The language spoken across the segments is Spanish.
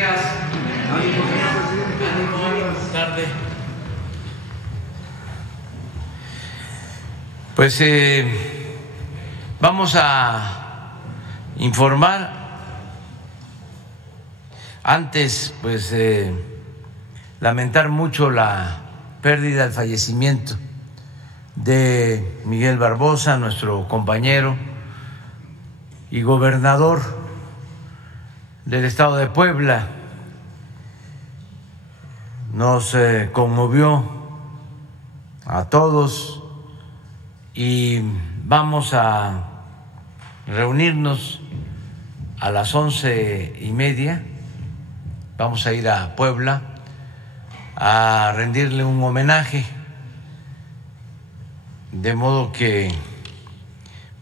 días. Buenas tardes. Pues vamos a informar. Antes, pues lamentar mucho la pérdida, el fallecimiento de Miguel Barbosa, nuestro compañero y gobernador del estado de Puebla. Nos conmovió a todos y vamos a reunirnos a las 11:30. Vamos a ir a Puebla a rendirle un homenaje, de modo que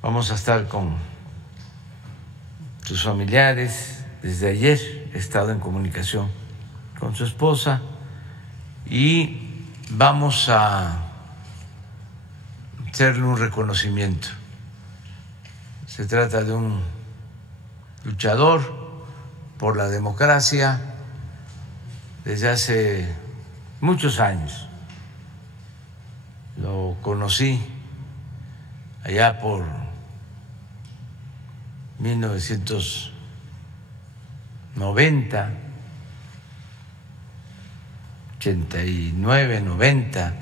vamos a estar con sus familiares. Desde ayer he estado en comunicación con su esposa y vamos a hacerle un reconocimiento. Se trata de un luchador por la democracia desde hace muchos años. Lo conocí allá por 1990, 89, 90,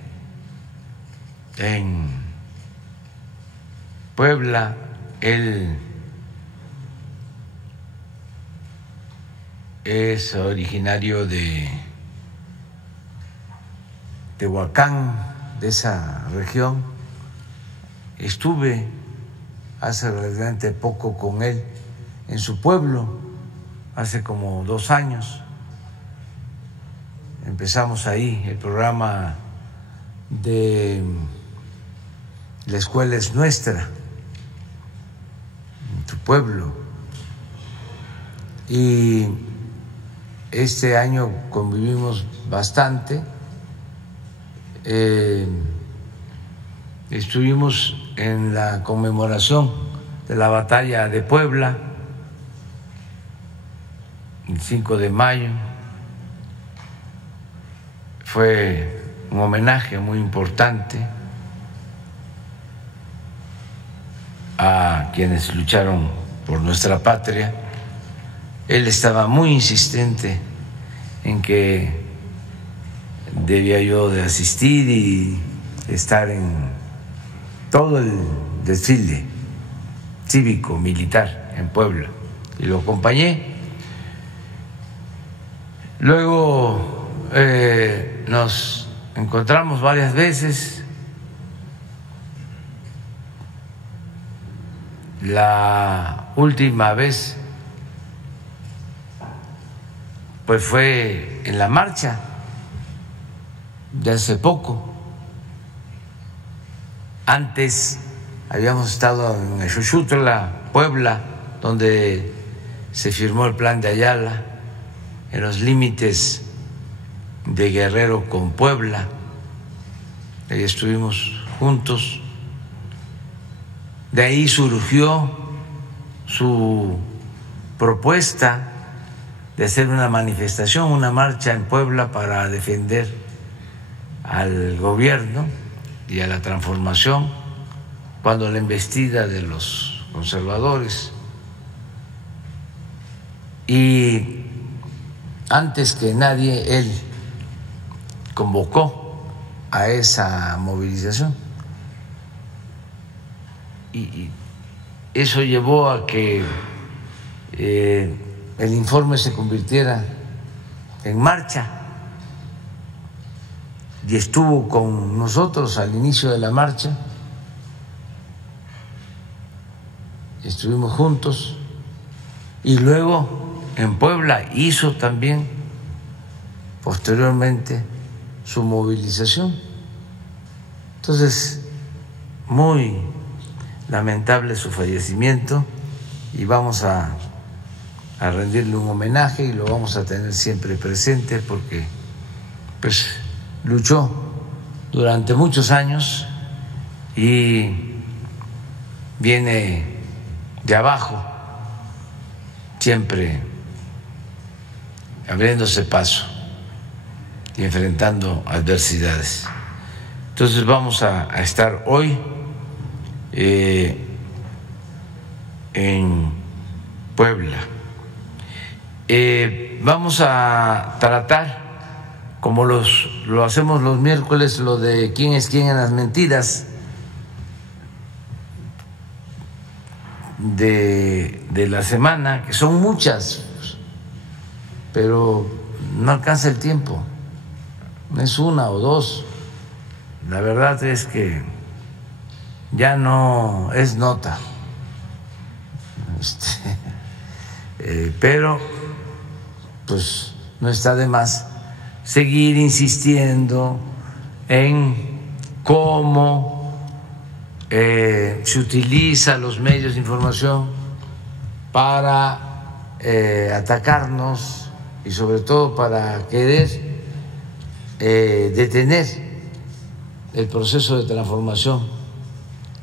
en Puebla. Él es originario de Tehuacán, de esa región. Estuve hace relativamente poco con él en su pueblo, hace como 2 años. Empezamos ahí el programa de La Escuela es Nuestra, en su pueblo. Y este año convivimos bastante. Estuvimos en la conmemoración de la batalla de Puebla, el 5 de mayo. Fue un homenaje muy importante a quienes lucharon por nuestra patria. Él estaba muy insistente en que debía yo de asistir y estar en todo el desfile cívico militar en Puebla, y lo acompañé. Luego nos encontramos varias veces. La última vez pues fue en la marcha de hace poco. Antes habíamos estado en Xochutla, Puebla, donde se firmó el Plan de Ayala, en los límites de Guerrero con Puebla. Ahí estuvimos juntos. De ahí surgió su propuesta de hacer una manifestación, una marcha en Puebla para defender al gobierno y a la transformación cuando la embestida de los conservadores. Y antes que nadie, él convocó a esa movilización. Y eso llevó a que el informe se convirtiera en marcha, y estuvo con nosotros al inicio de la marcha. Estuvimos juntos, y luego en Puebla hizo también posteriormente su movilización. Entonces, muy lamentable su fallecimiento, y vamos a rendirle un homenaje, y lo vamos a tener siempre presente porque pues luchó durante muchos años y viene de abajo, siempre abriéndose paso y enfrentando adversidades. Entonces vamos a estar hoy en Puebla. Vamos a tratar, como lo hacemos los miércoles, lo de quién es quién en las mentiras de la semana, que son muchas, pero no alcanza el tiempo, es una o dos. La verdad es que ya no es nota, pero pues no está de más seguir insistiendo en cómo se utiliza los medios de información para atacarnos y sobre todo para querer detener el proceso de transformación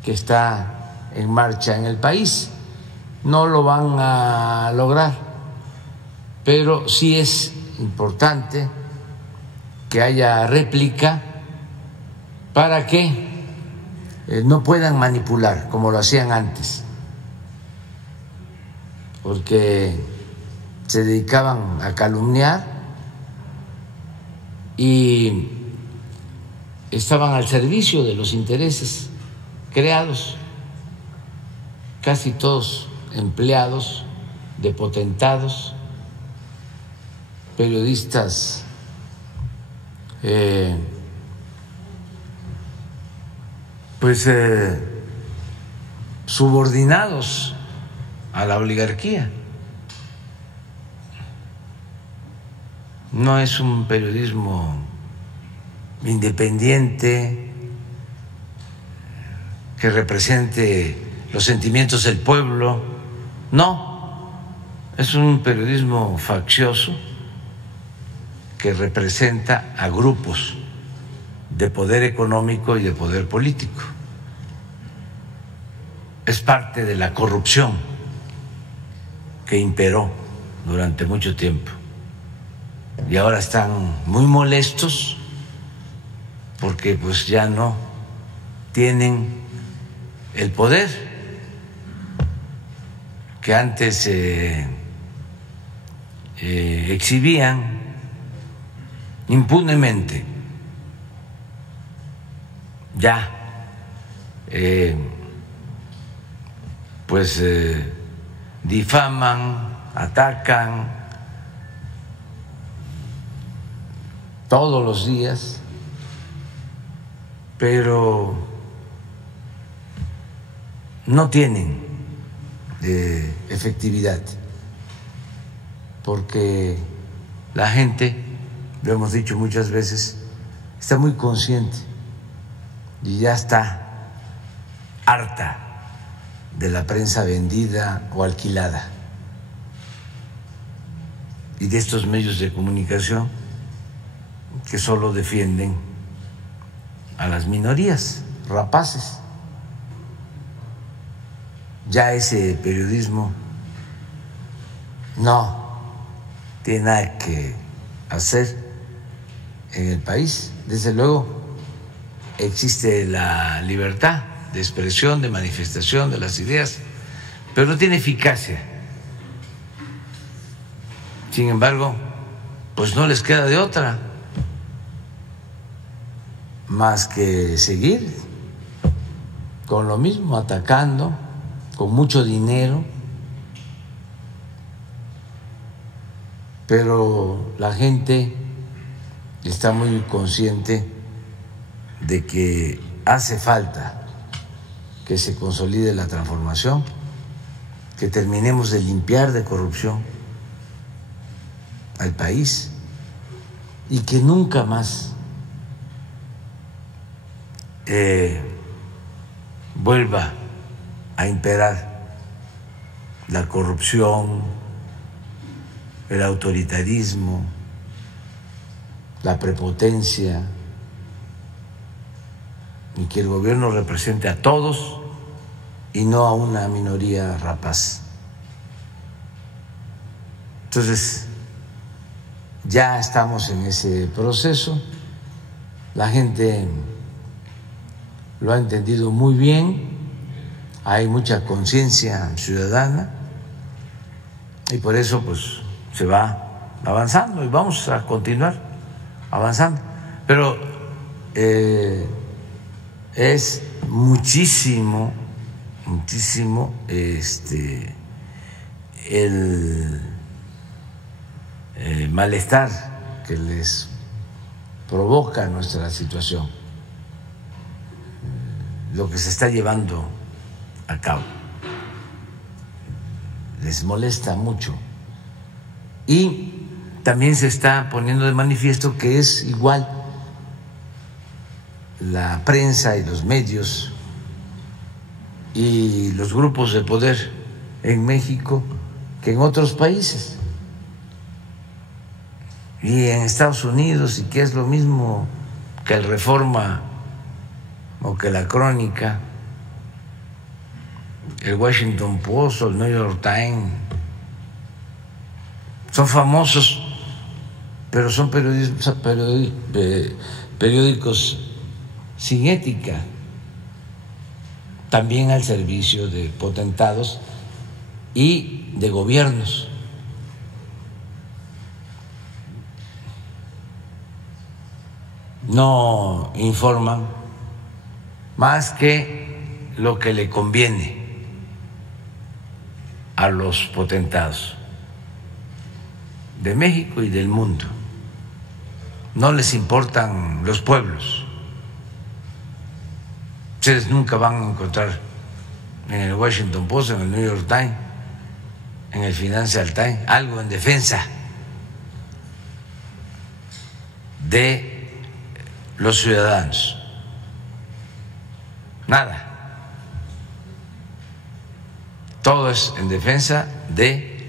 que está en marcha en el país. No lo van a lograr, pero sí es importante que haya réplica para que no puedan manipular como lo hacían antes, porque se dedicaban a calumniar y estaban al servicio de los intereses creados, casi todos empleados de potentados, periodistas subordinados a la oligarquía. No es un periodismo independiente que represente los sentimientos del pueblo, no, es un periodismo faccioso que representa a grupos de poder económico y de poder político. Es parte de la corrupción que imperó durante mucho tiempo y ahora están muy molestos porque pues ya no tienen el poder que antes exhibían impunemente. Ya difaman, atacan todos los días, pero no tienen efectividad, porque la gente, lo hemos dicho muchas veces, está muy consciente y ya está harta de la prensa vendida o alquilada y de estos medios de comunicación que solo defienden a las minorías rapaces. Ya ese periodismo no tiene nada que hacer en el país. Desde luego existe la libertad de expresión, de manifestación de las ideas, pero no tiene eficacia. Sin embargo, pues no les queda de otra más que seguir con lo mismo, atacando con mucho dinero, pero la gente está muy consciente de que hace falta que se consolide la transformación, que terminemos de limpiar de corrupción al país y que nunca más vuelva a imperar la corrupción, el autoritarismo, la prepotencia, y que el gobierno represente a todos y no a una minoría rapaz. Entonces, Ya estamos en ese proceso, la gente lo ha entendido muy bien, hay mucha conciencia ciudadana y por eso pues se va avanzando y vamos a continuar avanzando. Pero es muchísimo el malestar que les provoca nuestra situación, lo que se está llevando a cabo. Les molesta mucho. Y también se está poniendo de manifiesto que es igual la prensa y los medios y los grupos de poder en México que en otros países y en Estados Unidos, y que es lo mismo que el Reforma o que la Crónica, el Washington Post o el New York Times. Son famosos, pero son periódicos sin ética, también al servicio de potentados y de gobiernos. No informan más que lo que le conviene a los potentados de México y del mundo. No les importan los pueblos. Ustedes nunca van a encontrar en el Washington Post, en el New York Times, en el Financial Times, algo en defensa de los ciudadanos. Nada. Todo es en defensa de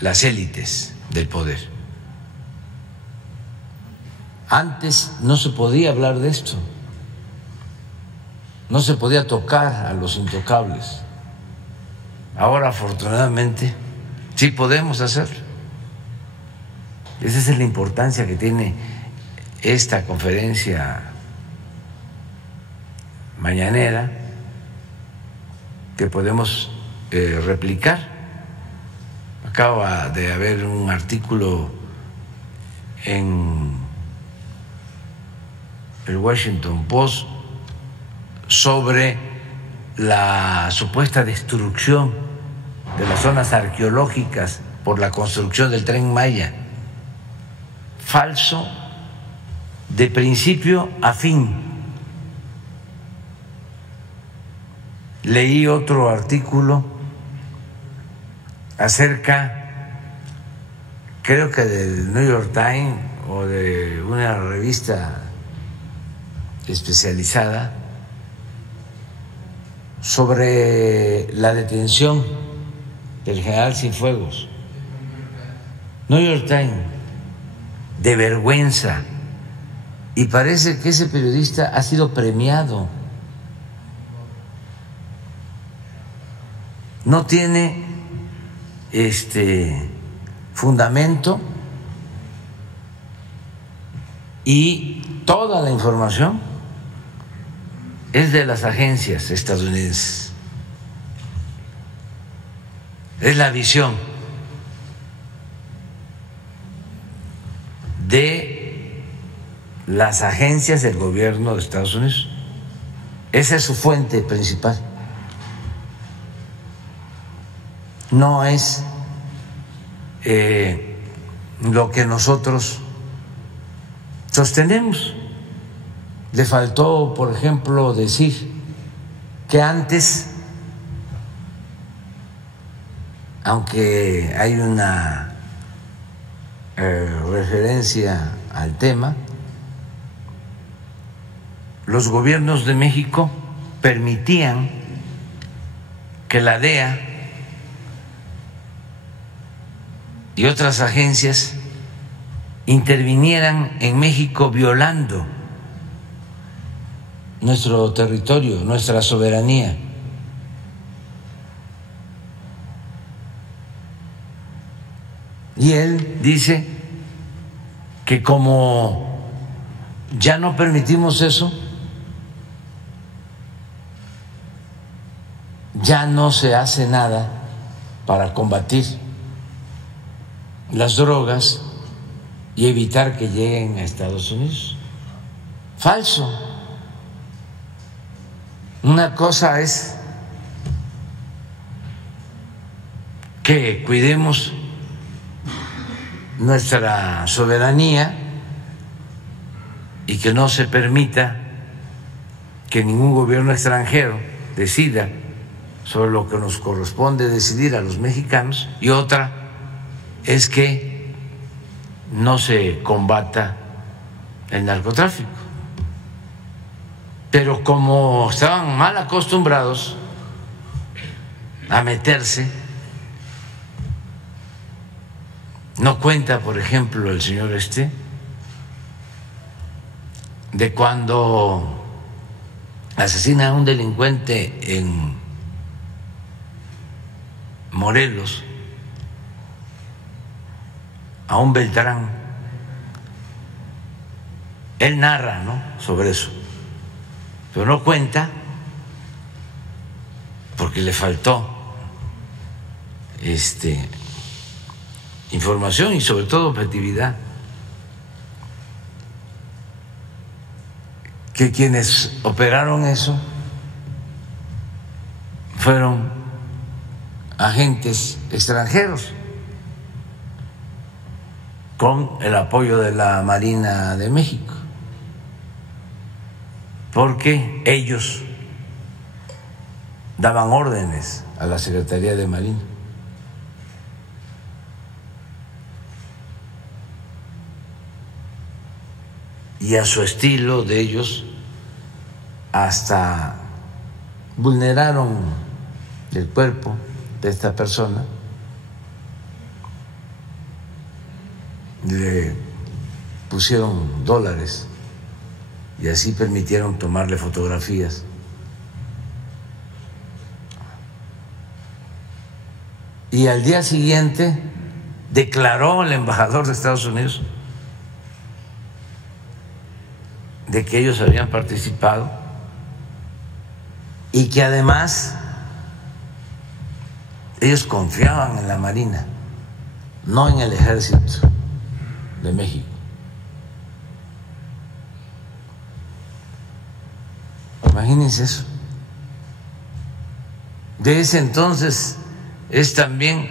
las élites del poder. Antes no se podía hablar de esto, no se podía tocar a los intocables. Ahora, afortunadamente, sí podemos hacerlo. Esa es la importancia que tiene esta conferencia mañanera, que podemos replicar. Acaba de haber un artículo en el Washington Post sobre la supuesta destrucción de las zonas arqueológicas por la construcción del Tren Maya. Falso de principio a fin. Leí otro artículo acerca, creo que del New York Times o de una revista especializada, sobre la detención del general Cienfuegos. New York Times, de vergüenza. Y parece que ese periodista ha sido premiado. No tiene fundamento y toda la información es de las agencias estadounidenses. Es la visión de las agencias del gobierno de Estados Unidos. Esa es su fuente principal. No es lo que nosotros sostenemos. Le faltó, por ejemplo, decir que antes, aunque hay una referencia al tema, los gobiernos de México permitían que la DEA y otras agencias intervinieran en México violando nuestro territorio, nuestra soberanía. Y él dice que como ya no permitimos eso, ya no se hace nada para combatir las drogas y evitar que lleguen a Estados Unidos. Falso. Una cosa es que cuidemos nuestra soberanía y que no se permita que ningún gobierno extranjero decida sobre lo que nos corresponde decidir a los mexicanos, y otra es que no se combata el narcotráfico. Pero como estaban mal acostumbrados a meterse, no cuenta, por ejemplo, el señor de cuando asesina a un delincuente en Morelos, a un Beltrán. Él narra, ¿no?, sobre eso, pero no cuenta porque le faltó información y sobre todo objetividad, que quienes operaron eso fueron agentes extranjeros con el apoyo de la Marina de México, porque ellos daban órdenes a la Secretaría de Marina. Y a su estilo de ellos hasta vulneraron el cuerpo de esta persona, le pusieron dólares y así permitieron tomarle fotografías. Y al día siguiente declaró el embajador de Estados Unidos de que ellos habían participado y que además ellos confiaban en la Marina, no en el Ejército de México. Imagínense eso. De ese entonces es también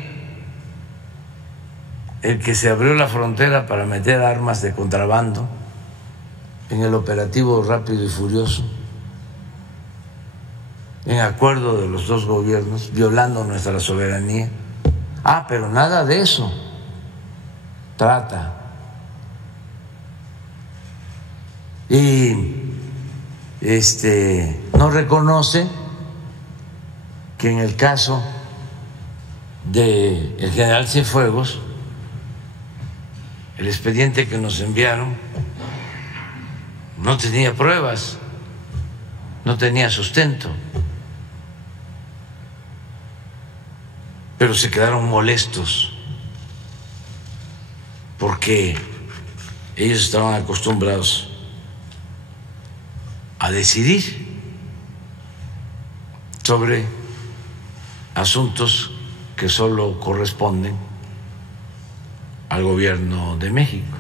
el que se abrió la frontera para meter armas de contrabando en el operativo Rápido y Furioso, en acuerdo de los dos gobiernos, violando nuestra soberanía. Pero nada de eso trata. Y no reconoce que en el caso del general Cienfuegos, el expediente que nos enviaron no tenía pruebas, no tenía sustento, pero se quedaron molestos porque ellos estaban acostumbrados a decidir sobre asuntos que solo corresponden al gobierno de México.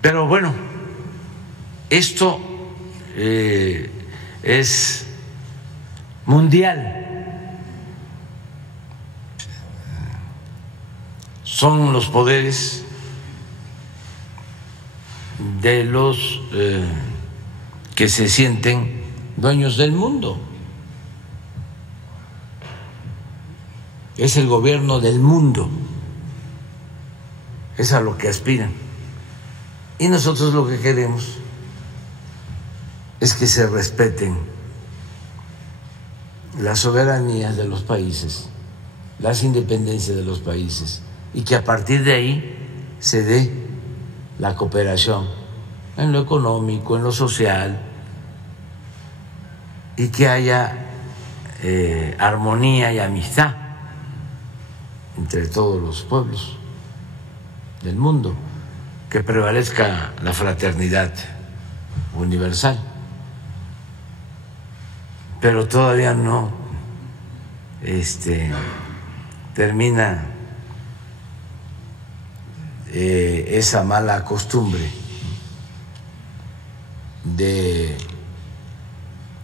Pero bueno, esto es mundial. Son los poderes de los que se sienten dueños del mundo. Es el gobierno del mundo, es a lo que aspiran. Y nosotros lo que queremos es que se respeten las soberanías de los países, las independencias de los países, y que a partir de ahí se dé la cooperación en lo económico, en lo social, y que haya armonía y amistad entre todos los pueblos del mundo, que prevalezca la fraternidad universal. Pero todavía no termina esa mala costumbre de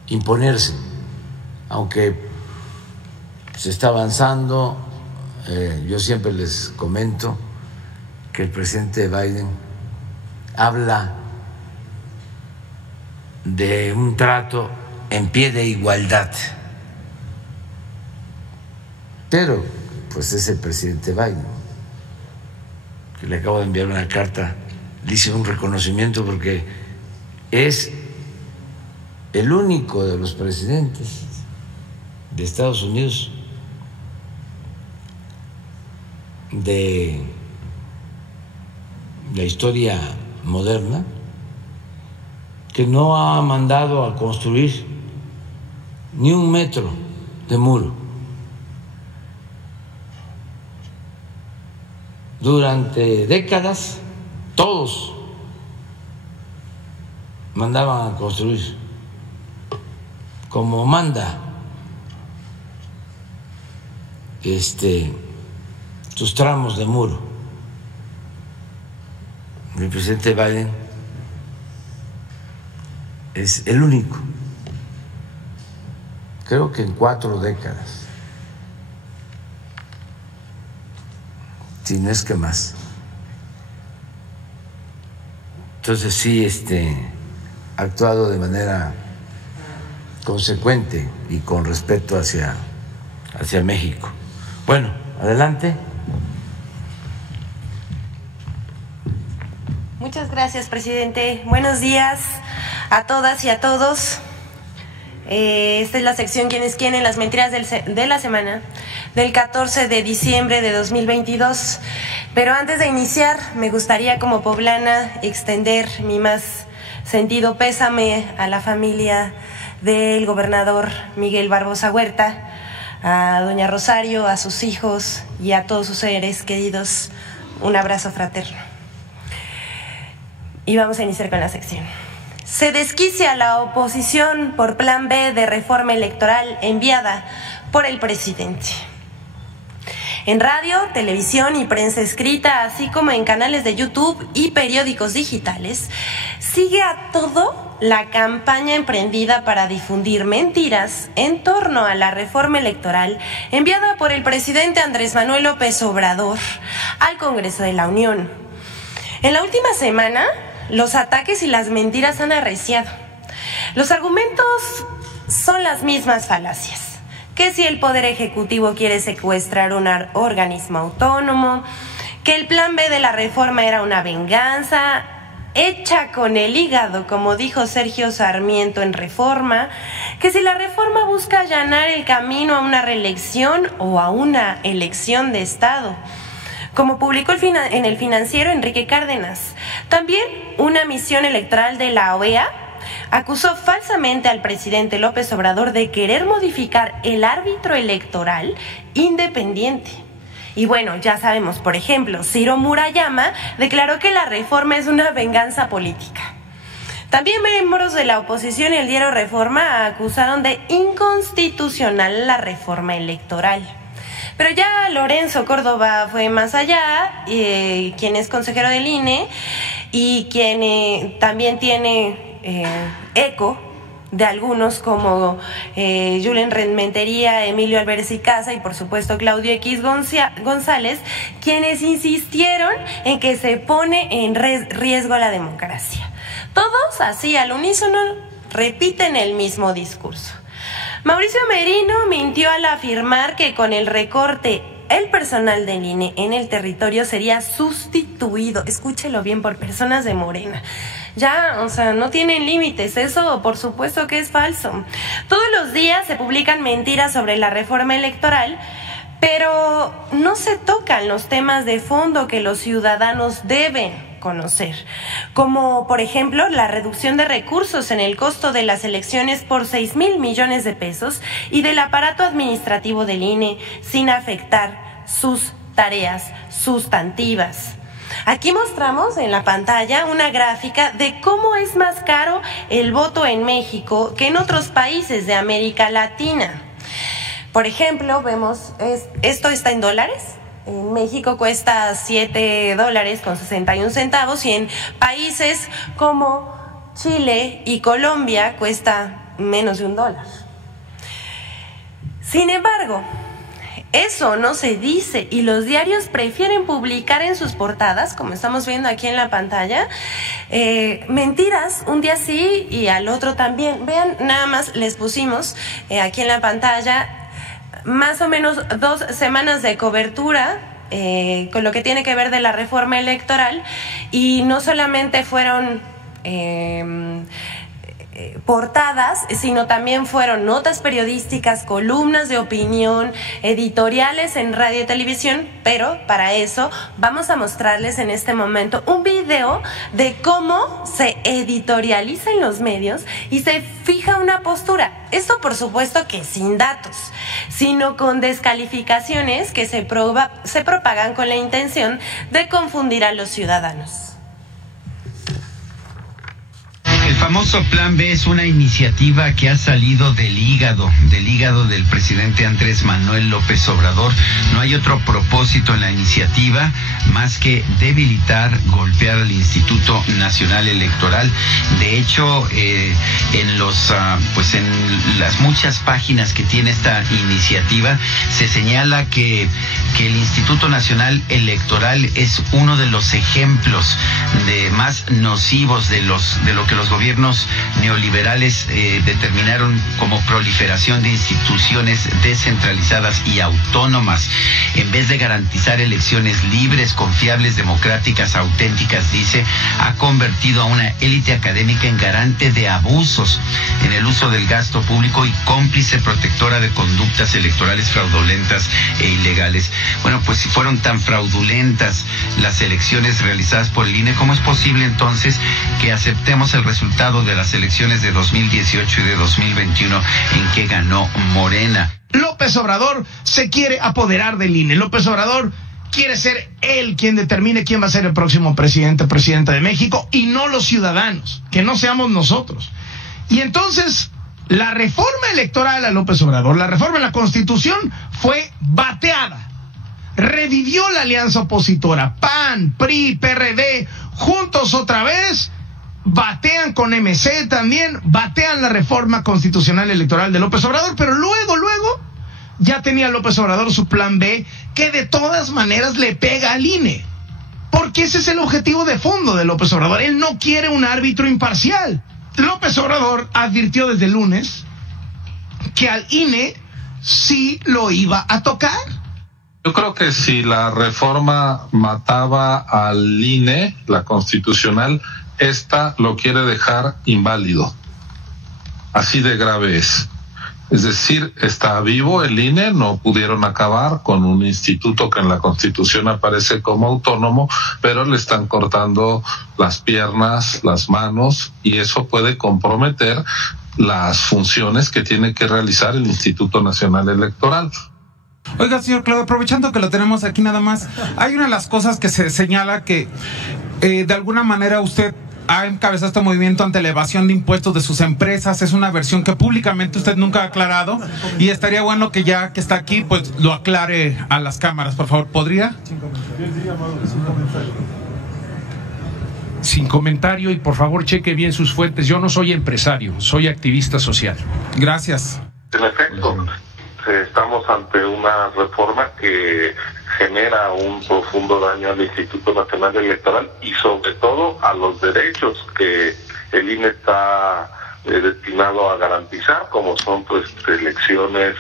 imponerse, aunque se está avanzando. Yo siempre les comento que el presidente Biden habla de un trato en pie de igualdad, pero pues es el presidente Biden, que le acabo de enviar una carta, le hice un reconocimiento porque es el único de los presidentes de Estados Unidos de la historia moderna que no ha mandado a construir ni un metro de muro. Durante décadas todos mandaban a construir como manda sus tramos de muro. El presidente Biden es el único, creo que en 4 décadas, si no es que más. Entonces sí, ha actuado de manera consecuente y con respeto hacia México. Bueno, adelante. Muchas gracias, presidente. Buenos días a todas y a todos. Esta es la sección ¿Quién es quién? En las mentiras de la semana del 14 de diciembre de 2022. Pero antes de iniciar, me gustaría como poblana extender mi más sentido pésame a la familia del gobernador Miguel Barbosa Huerta, a doña Rosario, a sus hijos y a todos sus seres queridos. Un abrazo fraterno. Y vamos a iniciar con la sección. Se desquicia la oposición por plan B de reforma electoral enviada por el presidente. En radio, televisión y prensa escrita, así como en canales de YouTube y periódicos digitales, sigue a todo la campaña emprendida para difundir mentiras en torno a la reforma electoral enviada por el presidente Andrés Manuel López Obrador al Congreso de la Unión. En la última semana, los ataques y las mentiras han arreciado. Los argumentos son las mismas falacias. Que si el Poder Ejecutivo quiere secuestrar un organismo autónomo, que el plan B de la reforma era una venganza hecha con el hígado, como dijo Sergio Sarmiento en Reforma, que si la reforma busca allanar el camino a una reelección o a una elección de Estado, como publicó en el Financiero Enrique Cárdenas. También una misión electoral de la OEA acusó falsamente al presidente López Obrador de querer modificar el árbitro electoral independiente. Y bueno, ya sabemos, por ejemplo, Ciro Murayama declaró que la reforma es una venganza política. También miembros de la oposición y el diario Reforma acusaron de inconstitucional la reforma electoral. Pero ya Lorenzo Córdoba fue más allá, quien es consejero del INE y quien también tiene eco de algunos como Julen Renmentería, Emilio Álvarez y Casa y por supuesto Claudio X González, quienes insistieron en que se pone en riesgo la democracia. Todos así al unísono repiten el mismo discurso. Mauricio Merino mintió al afirmar que con el recorte el personal del INE en el territorio sería sustituido, escúchelo bien, por personas de Morena. Ya, no tienen límites, eso por supuesto que es falso. Todos los días se publican mentiras sobre la reforma electoral, pero no se tocan los temas de fondo que los ciudadanos deben conocer, como por ejemplo la reducción de recursos en el costo de las elecciones por 6,000 millones de pesos y del aparato administrativo del INE sin afectar sus tareas sustantivas. Aquí mostramos en la pantalla una gráfica de cómo es más caro el voto en México que en otros países de América Latina. Por ejemplo, vemos, esto está en dólares. En México cuesta $7.61 y en países como Chile y Colombia cuesta menos de $1. Sin embargo, eso no se dice y los diarios prefieren publicar en sus portadas, como estamos viendo aquí en la pantalla, mentiras un día sí y al otro también. Vean, nada más les pusimos aquí en la pantalla más o menos 2 semanas de cobertura con lo que tiene que ver de la reforma electoral, y no solamente fueron portadas, sino también fueron notas periodísticas, columnas de opinión, editoriales en radio y televisión. Pero para eso vamos a mostrarles en este momento un video de cómo se editorializa en los medios y se fija una postura. Esto por supuesto que sin datos, sino con descalificaciones que se propagan con la intención de confundir a los ciudadanos. El famoso Plan B es una iniciativa que ha salido del hígado del presidente Andrés Manuel López Obrador. No hay otro propósito en la iniciativa más que debilitar, golpear al Instituto Nacional Electoral. De hecho, en las muchas páginas que tiene esta iniciativa se señala que el Instituto Nacional Electoral es uno de los ejemplos más nocivos de lo que los gobiernos neoliberales determinaron como proliferación de instituciones descentralizadas y autónomas. En vez de garantizar elecciones libres, confiables, democráticas, auténticas, dice, ha convertido a una élite académica en garante de abusos en el uso del gasto público y cómplice protectora de conductas electorales fraudulentas e ilegales. Bueno, pues si fueron tan fraudulentas las elecciones realizadas por el INE, ¿cómo es posible entonces que aceptemos el resultado de las elecciones de 2018 y de 2021 en que ganó Morena? López Obrador se quiere apoderar del INE. López Obrador quiere ser él quien determine quién va a ser el próximo presidenta de México, y no los ciudadanos, que no seamos nosotros. Y entonces, la reforma electoral a López Obrador, la reforma en la Constitución, fue bateada. Revivió la alianza opositora, PAN, PRI, PRD, juntos otra vez, batean con MC también, batean la reforma constitucional electoral de López Obrador, pero luego, ya tenía López Obrador su plan B, que de todas maneras le pega al INE. Porque ese es el objetivo de fondo de López Obrador. Él no quiere un árbitro imparcial. López Obrador advirtió desde el lunes que al INE sí lo iba a tocar. Yo creo que si la reforma mataba al INE, la constitucional, esta lo quiere dejar inválido. Así de grave es. Es decir, está vivo el INE, no pudieron acabar con un instituto que en la Constitución aparece como autónomo, pero le están cortando las piernas, las manos, y eso puede comprometer las funciones que tiene que realizar el Instituto Nacional Electoral. Oiga, señor Claudio, aprovechando que lo tenemos aquí nada más, hay una de las cosas que se señala que de alguna manera usted ha encabezado este movimiento ante la evasión de impuestos de sus empresas. Es una versión que públicamente usted nunca ha aclarado, y estaría bueno que ya que está aquí, pues lo aclare a las cámaras, por favor. ¿Podría? Sin comentario, y por favor cheque bien sus fuentes. Yo no soy empresario, soy activista social. Gracias. En efecto, estamos ante una reforma que genera un profundo daño al Instituto Nacional Electoral y sobre todo a los derechos que el INE está destinado a garantizar, como son pues elecciones,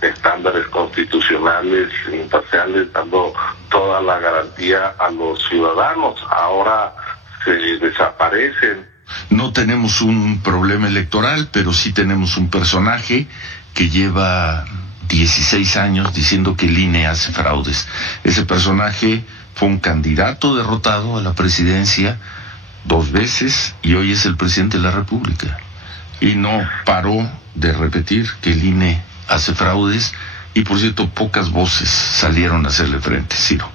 estándares constitucionales, imparciales, dando toda la garantía a los ciudadanos. Ahora se desaparecen. No tenemos un problema electoral, pero sí tenemos un personaje que lleva 16 años diciendo que el INE hace fraudes. Ese personaje fue un candidato derrotado a la presidencia 2 veces y hoy es el presidente de la República. Y no paró de repetir que el INE hace fraudes Y por cierto, pocas voces salieron a hacerle frente, Ciro.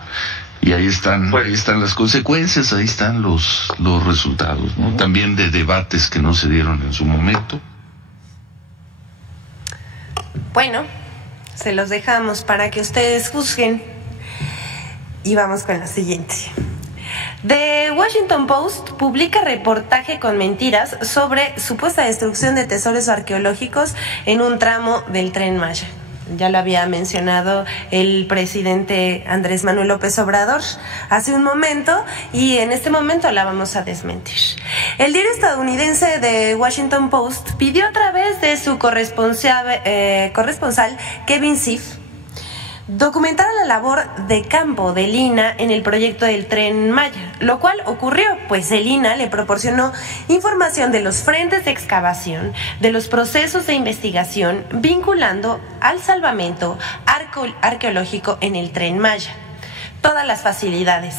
Y ahí están las consecuencias, ahí están los resultados, ¿no? También de debates que no se dieron en su momento. Bueno, se los dejamos para que ustedes juzguen. Y vamos con la siguiente. The Washington Post publica reportaje con mentiras sobre supuesta destrucción de tesoros arqueológicos en un tramo del Tren Maya. Ya lo había mencionado el presidente Andrés Manuel López Obrador hace un momento, y en este momento la vamos a desmentir. El diario estadounidense The Washington Post pidió a través de su corresponsal Kevin Schiff documentar la labor de campo del INAH en el proyecto del Tren Maya, lo cual ocurrió, pues el INAH le proporcionó información de los frentes de excavación, de los procesos de investigación, vinculando al salvamento arqueológico en el Tren Maya. Todas las facilidades.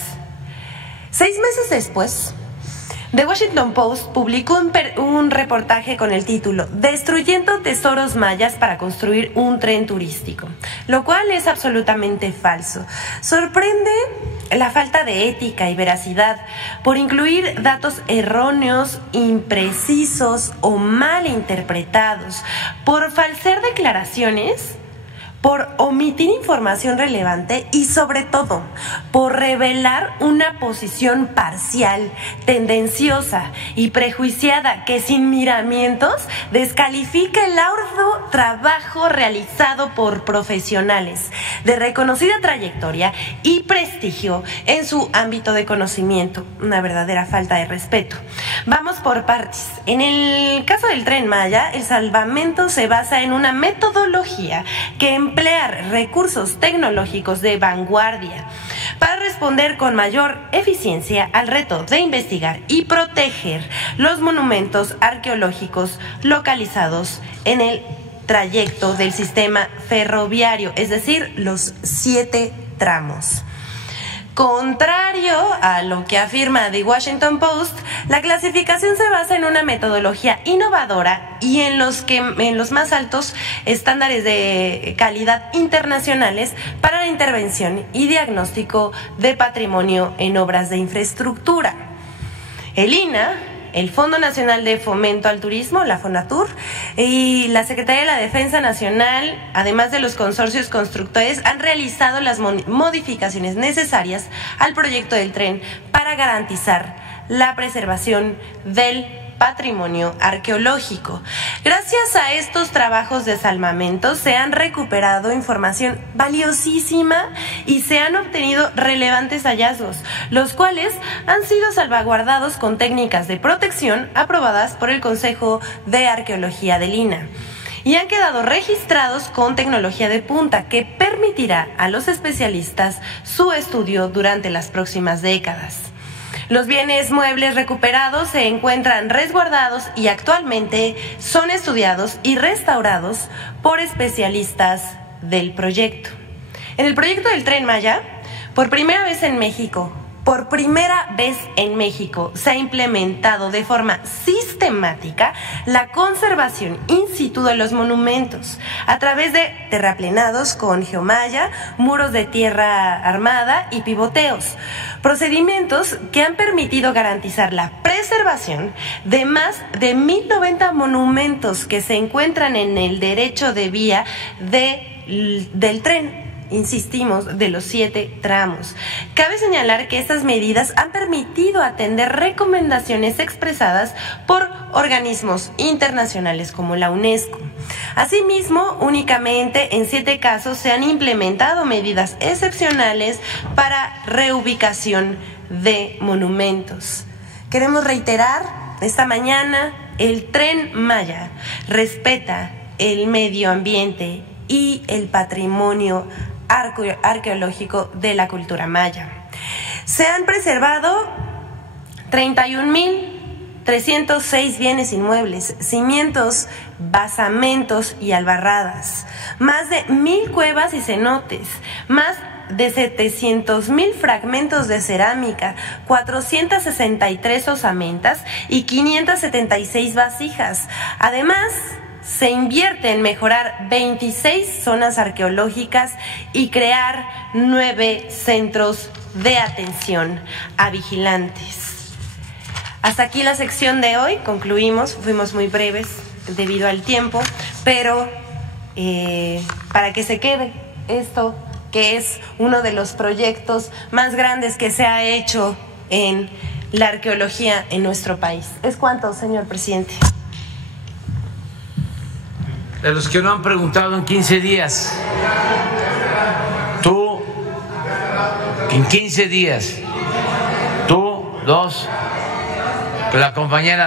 6 meses después, The Washington Post publicó un reportaje con el título "Destruyendo tesoros mayas para construir un tren turístico", lo cual es absolutamente falso. Sorprende la falta de ética y veracidad por incluir datos erróneos, imprecisos o mal interpretados, por falsear declaraciones, por omitir información relevante y, sobre todo, por revelar una posición parcial, tendenciosa y prejuiciada que, sin miramientos, descalifica el arduo trabajo realizado por profesionales de reconocida trayectoria y prestigio en su ámbito de conocimiento. Una verdadera falta de respeto. Vamos por partes. En el caso del Tren Maya, el salvamento se basa en una metodología que emplear recursos tecnológicos de vanguardia para responder con mayor eficiencia al reto de investigar y proteger los monumentos arqueológicos localizados en el trayecto del sistema ferroviario, es decir, los 7 tramos. Contrario a lo que afirma The Washington Post, la clasificación se basa en una metodología innovadora y en los más altos estándares de calidad internacionales para la intervención y diagnóstico de patrimonio en obras de infraestructura. El INAH, el Fondo Nacional de Fomento al Turismo, la FONATUR, y la Secretaría de la Defensa Nacional, además de los consorcios constructores, han realizado las modificaciones necesarias al proyecto del tren para garantizar la preservación del patrimonio arqueológico. Gracias a estos trabajos de salvamento se han recuperado información valiosísima y se han obtenido relevantes hallazgos, los cuales han sido salvaguardados con técnicas de protección aprobadas por el Consejo de Arqueología del INAH. Y han quedado registrados con tecnología de punta que permitirá a los especialistas su estudio durante las próximas décadas. Los bienes muebles recuperados se encuentran resguardados y actualmente son estudiados y restaurados por especialistas del proyecto. En el proyecto del Tren Maya, por primera vez en México, se ha implementado de forma sistemática la conservación in situ de los monumentos a través de terraplenados con geomalla, muros de tierra armada y pivoteos. Procedimientos que han permitido garantizar la preservación de más de 1,090 monumentos que se encuentran en el derecho de vía del tren. Insistimos, de los 7 tramos. Cabe señalar que estas medidas han permitido atender recomendaciones expresadas por organismos internacionales como la UNESCO. Asimismo, únicamente en 7 casos se han implementado medidas excepcionales para reubicación de monumentos. Queremos reiterar esta mañana, el Tren Maya respeta el medio ambiente y el patrimonio arqueológico de la cultura maya. Se han preservado 31,306 bienes inmuebles, cimientos, basamentos y albarradas, más de 1,000 cuevas y cenotes, más de 700,000 fragmentos de cerámica, 463 osamentas y 576 vasijas. Además, se invierte en mejorar 26 zonas arqueológicas y crear 9 centros de atención a vigilantes. Hasta aquí la sección de hoy, concluimos, fuimos muy breves debido al tiempo, pero para que se quede esto, que es uno de los proyectos más grandes que se ha hecho en la arqueología en nuestro país. ¿Es cuánto, señor presidente? De los que no han preguntado en 15 días, tú, en 15 días, tú, 2, la compañera